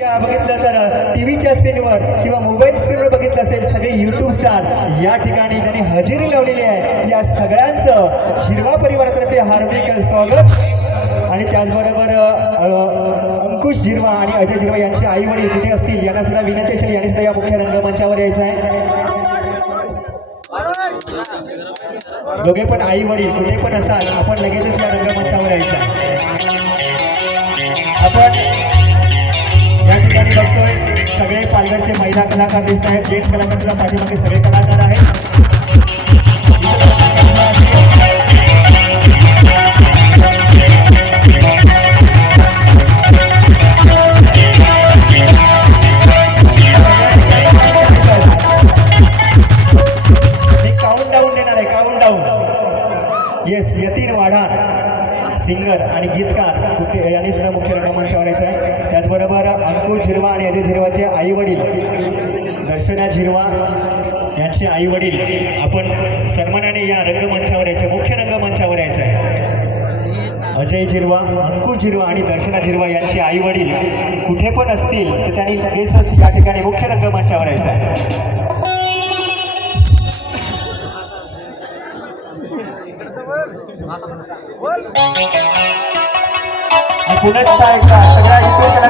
बघितलं तर टीव्हीच्या स्क्रीनवर किंवा मोबाईल स्क्रीनवर बघितलं असेल सगळे युट्यूब स्टार या ठिकाणी त्यांनी हजेरी लावलेली आहे. या सगळ्यांचं शिरवा परिवारातर्फे हार्दिक स्वागत. आणि त्याचबरोबर अंकुश झिरवा आणि अजय झिरवा यांचे आई वडील कुठे असतील यांना सुद्धा विनंती असेल. यांनी सुद्धा या मुख्य रंगमंचावर यायचं आहे. दोघे पण आई वडील कुठे पण असाल आपण लगेचच या रंगमंचावर यायचं आपण मी बघतोय सगळे पालघरचे महिला कलाकार दिसत आहेत. जेठ कलाकार पाठीमागे सगळे कलाकार आहेत. मी काउंट डाऊन देणार आहे. काउंट येस यतीन वाढार सिंगर आणि गीतकार कुठे यांनी सुद्धा मुख्य रंगमंच यायचं आहे. त्याचबरोबर अंकुश झिरवा आणि अजय झिरवाचे आई वडील. दर्शना झिरवा यांचे आई वडील. आपण सन्मानाने या रंगमंचावर यायचे मुख्य रंगमंचावर यायचं आहे. अजय झिरवा अंकुश झिरवा आणि दर्शना झिरवा यांचे आई वडील कुठे पण असतील तर त्यांनी लगेचच या ठिकाणी मुख्य रंगमंचावर यायचं आहे. पुण्यात जायचं सगळ्या